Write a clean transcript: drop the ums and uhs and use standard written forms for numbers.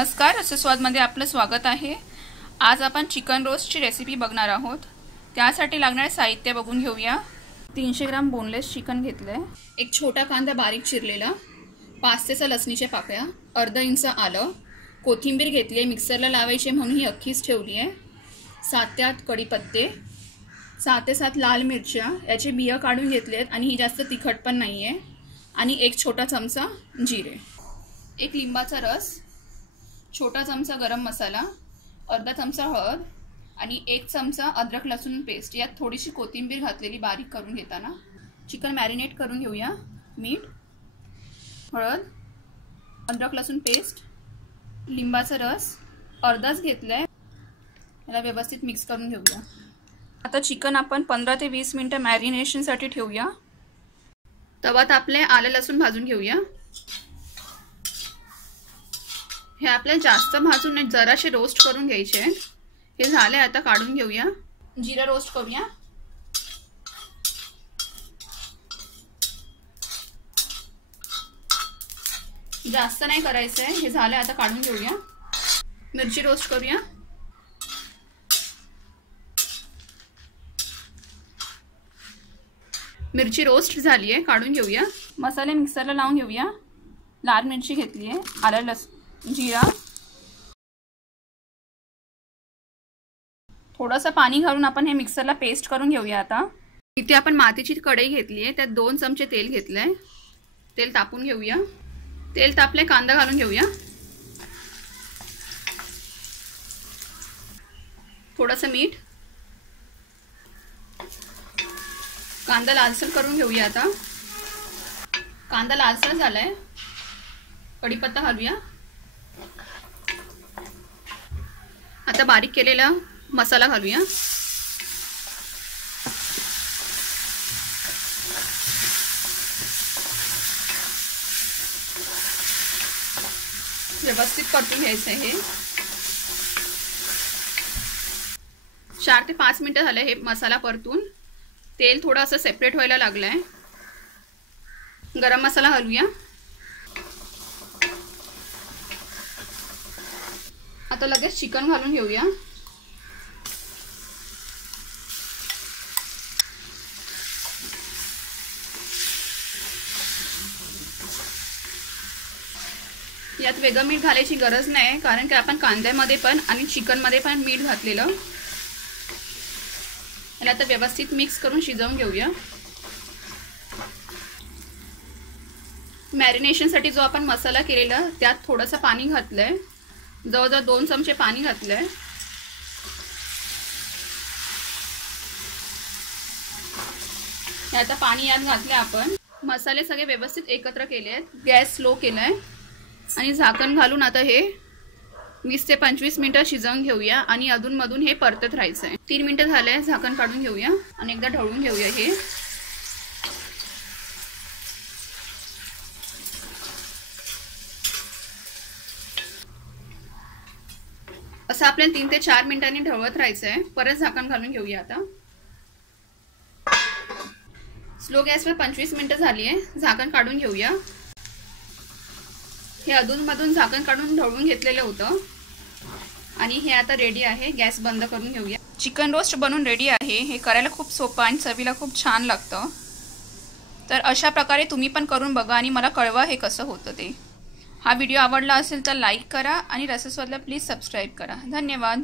नमस्कार, रसस्वादमध्ये आपलं स्वागत आहे। आज आपण चिकन रोस्टची रेसिपी बघणार आहोत। त्यासाठी लागणारे साहित्य बघून घेऊया। 300 ग्राम बोनलेस चिकन घेतलंय, एक छोटा कांदा बारीक चिरलेला, 5 ते 6 लसणीच्या पाकळ्या, अर्धा इंच आलं, कोथिंबीर घेतली, मिक्सरला लावायची म्हणून ही अख्खीच ठेवली आहे, 7 ते 8 कढीपत्ते, 6 ते 7 लाल मिरच्या, याचे बिया काढून घेतलेत आणि ही जास्त तिखट पण नाहीये, आणि एक छोटा चमचा जिरे, एक लिंबाचा रस, छोटा चमचा गरम मसाला, अर्धा चमचा हळद आणि 1 चमचा अद्रक लसूण पेस्ट। यात थोडीशी कोथिंबीर घातलेली बारीक करून घेताना। चिकन मॅरिनेट करून घेऊया। मीठ, हळद, अद्रक लसूण पेस्ट, लिंबाचा रस अर्धाच घेतलाय, याला व्यवस्थित मिक्स करून घेऊया। आता चिकन आपण 15 ते 20 मिनिटं मॅरिनेशनसाठी ठेवूया। तवा तापले, आले लसूण भाजून घेऊया। हे आपल्याला जास्त भाजून नाही, जराशे रोस्ट करून घ्यायचे। हे झाले, आता काढून घेऊया। जिरा रोस्ट करूया। जास्त नाही करायचंय, हे झाले, आता काढून घेऊया। मिरची रोस्ट करूया। मिरची रोस्ट झाली आहे, काढून घेऊया। मसाले मिक्सरला लावून घेऊया। लाल मिरची घेतली आहे, आलं लसूण, जीरा, थोडंसं पाणी घालून आपण हे मिक्सरला पेस्ट करून घेऊया। आता इथे आपण मातीची कढई घेतली आहे, त्यात 2 चमचे तेल घेतलंय, तेल तापून घेऊया। तेल तापले, कांदा घालून घेऊया। थोडंसं मीठ, कांदा लालसर करून घेऊया। आता कांदा लालसर झालाय, कढीपत्ता घालूया। आता बारीक केलेला मसाला घालूया। व्यवस्थित परतून घ्यायचं आहे। 4 ते 5 मिनिटं झाले हे मसाला परतून। तेल थोडं असं सेपरेट व्हायला लागलंय। गरम मसाला घालूया। आता लगेच चिकन घालून घेऊया। यात वेगळं मीठ घालायची गरज नाही, कारण की आपण कांद्यामध्ये पण आणि चिकनमध्ये पण मीठ घातलेलं। याला आता व्यवस्थित मिक्स करून शिजवून घेऊया। मॅरिनेशनसाठी जो आपण मसाला केलेला त्यात थोडंसं पाणी घातलंय, जवळजवळ 2 चमचे पाणी घातलंय। आता पाणी यात घातले आपण, मसाले सगळे व्यवस्थित एकत्र केले आहेत। गॅस स्लो केलाय आणि झाकण घालून आता हे 20 ते 25 मिनिटं शिजवून घेऊया आणि अधूनमधून हे परतत राहायचं आहे। 3 मिनिटं झाले, झाकण काढून घेऊया आणि एकदा ढवळून घेऊया। हे असं आपल्याला 3 ते 4 मिनिटांनी ढवळत राहायचं आहे। परत झाकण घालून घेऊया। आता स्लो गॅसवर 25 मिनिटं झाली आहे, झाकण काढून घेऊया। हे अधूनमधून झाकण काढून ढवळून घेतलेलं होतं आणि हे आता रेडी आहे। गॅस बंद करून घेऊया। चिकन रोस्ट बनून रेडी आहे। हे करायला खूप सोपं आणि चवीला खूप छान लागतं। तर अशा प्रकारे तुम्ही पण करून बघा आणि मला कळवा हे कसं होतं ते। हा व्हिडिओ आवडला असेल तर लाईक करा आणि रसस्वादला प्लीज सबस्क्राईब करा। धन्यवाद।